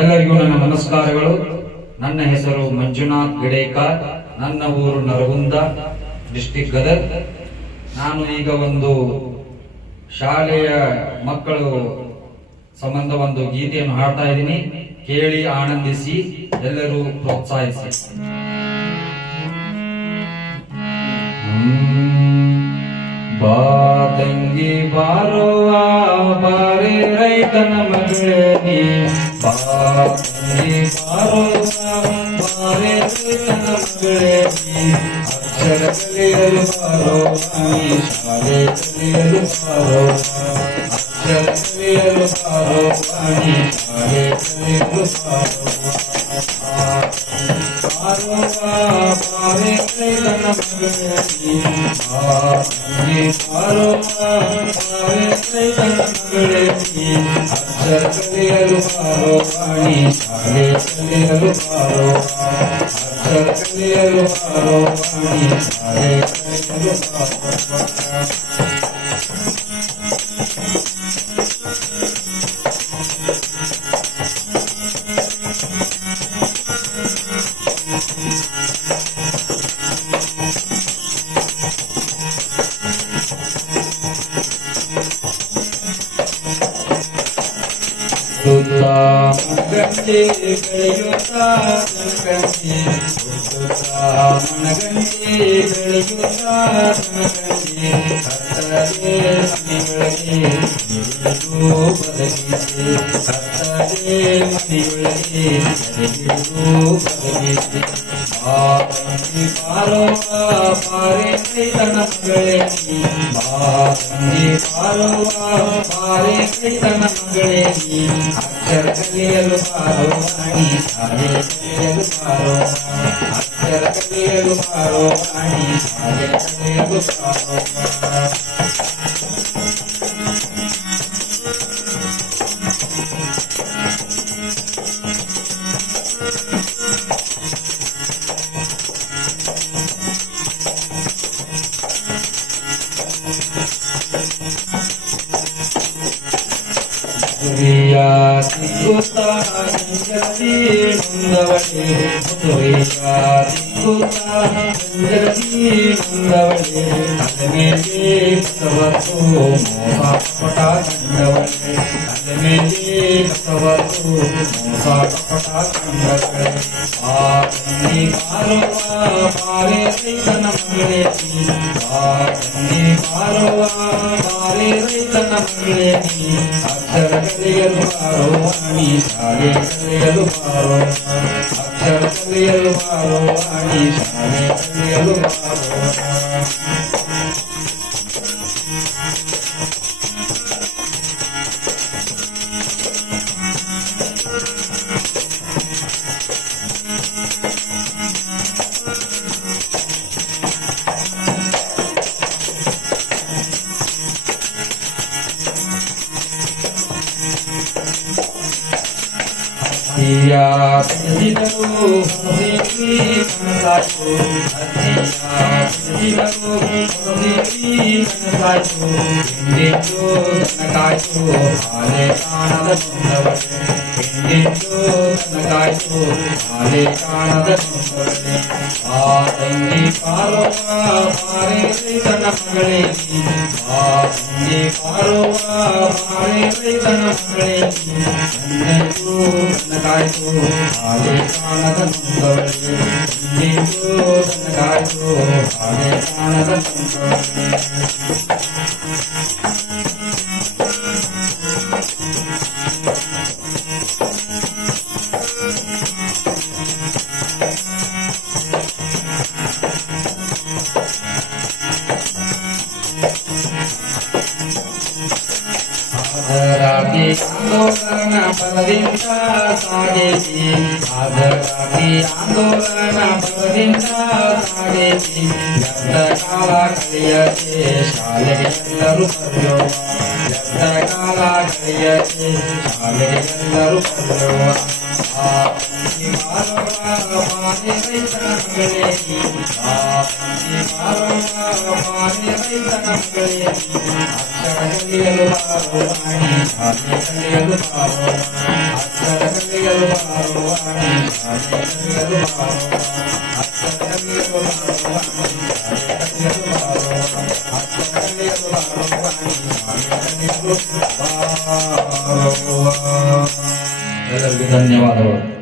ಎಲ್ಲರಿಗೂ ನನ್ನ ನಮಸ್ಕಾರಗಳು. ನನ್ನ ಹೆಸರು ಮಂಜುನಾಥ್ ಗಿಡೇಕರ್. ನನ್ನ ಊರು ನರಗುಂದ, ಡಿಸ್ಟಿಕ್ ಗದಗ್. ನಾನು ಈಗ ಒಂದು ಶಾಲೆಯ ಮಕ್ಕಳು ಸಂಬಂಧ ಒಂದು ಗೀತೆಯನ್ನು ಹಾಡ್ತಾ ಇದ್ದೀನಿ. ಕೇಳಿ ಆನಂದಿಸಿ, ಎಲ್ಲರೂ ಪ್ರೋತ್ಸಾಹಿಸಿ. ಬಾ ತಂಗಿ ಬಾರುವ ಬಾರೆ ರೈತನ ಮಗಳೇ ನೀ, ಬಾ ತಂಗಿ ಬಾರುವ ಬಾರೆ ರೈತನ ಮಗಳೇ ನೀ, ಅಕ್ಷರ ಕಲಿಯಲು ಬಾರೋ ನೀ, ಶಾಲೆ ಕಲಿಯಲು ಬಾರೋ, ಅಕ್ಷರ ಕಲಿಯಲು ಬಾರೋ ನೀ, ಶಾಲೆ ಕಲಿಯಲು ಬಾರೋ. ಬಾರೆ ರೈತನ ಮಗಳೇ ನೀ, ಅಕ್ಷರ ಕಲಿಯಲು ಬಾರೋ ವಾಣಿ, ಶಾಲೆ ಕಲಿಯಲು ಬಾರೋ, ಅಕ್ಷರ ಕಲಿಯಲು ಬಾರೋ ವಾಣಿ, ಶಾಲೆ ಕಲಿಯಲು ಬಾರೋ. ಮನಗಂಟೆ ಬೆಳೆಯುತ್ತಾ ಮನಗಂಟೆ, ಮನಗಂಟೆ ಬೆಳೆಯುತ್ತಾ ಮನಗಂಟೆ, ಕತ್ತಲೆ ಮನೆಯೊಳಗೆ ಬೆಳೆಯುವುದು ಬದಲಿಸಿ, ಕತ್ತಲೆ ಮನೆಯೊಳಗೆ ಬೆಳೆಯುವುದು ಬದಲಿಸಿ. ಬಾ ತಂಗಿ ಬಾರುವ ಬಾರೆ ರೈತನ ಮಗಳೇ ನೀ, ಬಾ ತಂಗಿ ಬಾರುವ ಬಾರೆ ರೈತನ ಮಗಳೇ ನೀ, ಅಕ್ಷರ ಕಲಿಯಲು ಬಾರೋ ವಾಣಿ, ಶಾಲೆ ಕಲಿಯಲು ಬಾರೋ, ಅಕ್ಷರ ಕಲಿಯಲು ಬಾರೋ ವಾಣಿ, ಶಾಲೆ ಕಲಿಯಲು ಬಾರೋ. ಸಿಗುತ್ತಾ ಸಂಜಲಿ ನೊಂದವಳೆ, ಸಿಗುತ್ತಾ ಸಂಜಲಿ ನೊಂದವಳೆ, ತಲೆ ಮೇಲೆ ಕಸವತ್ತು ಮೋಸ ಕಪಟ ಕಂಡವಳೆ, ತಲೆ ಮೇಲೆ ಕಸವತ್ತು ಮೋಸ ಕಪಟ ಕಂಡವಳೆ. ಆ ತಂಗಿ ಬಾರುವ ಬಾರೆ ರೈತನ ಮಗಳೇ ನೀ, ಆ ತಂಗಿ ಬಾರುವ ಬಾರೆ ರೈತನ ಮಗಳೇ ನೀ, ಅಕ್ಷರ ಕಲಿಯಲು ಬಾರೋ ವಾಣಿ, ಶಾಲೆ ಕಲಿಯಲು ಬಾರೋ, ಅಕ್ಷರ ಕಲಿಯಲು ಬಾರೋ ವಾಣಿ, ಶಾಲೆ ಕಲಿಯಲು ಬಾರೋ. ಹತ್ತಿಯ ಬೆಳೆದಿದರು ಹೊರದೇವಿ ಕನಸಾಯ್ತು, ಹತ್ತಿಯ ಬೆಳೆದಿದರು ಹೊರದೇವಿ ಕನಸಾಯ್ತು, ಹಿಂದೆಂದು ನನಗಾಯ್ತು ಹಾಲೆ ಕಾಣದ ನೊಂದವಳೆ, ಹಿಂದೆಂದು ನನಗಾಯ್ತು ಹಾಲೆ ಕಾಣದ ನೊಂದವಳೆ. ಆ ತಂಗಿ ಬಾರುವ ಬಾರೆ ರೈತನ ಮಗಳೇ ನೀ, ಆ ತಂಗಿ ಬಾರುವ ಬಾರೆ ರೈತನ ಮಗಳೇ ನೀ, ಹಿಂದೆಂದು ನನಗಾಯ್ತು ಹಾಲೆ ಕಾಣದ ನೊಂದವಳೆ, ಹಿಂದೆಂದು ನನಗಾಯ್ತು ಹಾಲೆ ಕಾಣದ ನೊಂದವಳೆ. ಆದರಾಗಿ ಆಂದೋಲನ ಬಲದಿಂದ ಸಾಗೇತಿ, ಆದರಾಗಿ ಆಂದೋಲನ ಬಲದಿಂದ ಸಾಗೇತಿ, ವ್ಯರ್ಥ ಕಾಲ ಕಳೆಯದೆ ಶಾಲೆಗೆ ಎಲ್ಲರೂ ಬರೆಯುವ, ವ್ಯರ್ಥ ಕಾಲ ಕಳೆಯದೆ ಶಾಲೆಗೆ ಎಲ್ಲರೂ ಬರೆಯುವ. ಆ ತಂಗಿ ಬಾರುವ ಬಾರೆ ರೈತನ ಮಗಳೇ ನೀ, ಆ ತಂಗಿ ಬಾರುವ ಬಾರೆ ರೈತನ ಮಗಳೇ ನೀ, ಅಕ್ಷರ ಕಲಿಯಲು ಬಾರೋ ವಾಣಿ, ಶಾಲೆ ಕಲಿಯಲು ಬಾರೋ, ಅಕ್ಷರ ಕನ್ನಿಯರು ಬಾರೋ ವಾಣಿ ಶಾಲೆ ಕನ್ನಿಯರು ಬಾರೋ ಅಕ್ಷರ ಕನ್ನಿಯರು ಬಾರೋ ವಾಣಿ ಶಾಲೆ ಕನ್ನಿಯರು ಬಾರೋ ಅಕ್ಷರ ಕನ್ನಿಯರು ಬಾರೋ ವಾಣಿ ಶಾಲೆ ಕನ್ನಿಯರು ಬಾರೋ. ಎಲ್ಲರಿಗೂ ಧನ್ಯವಾದಗಳು.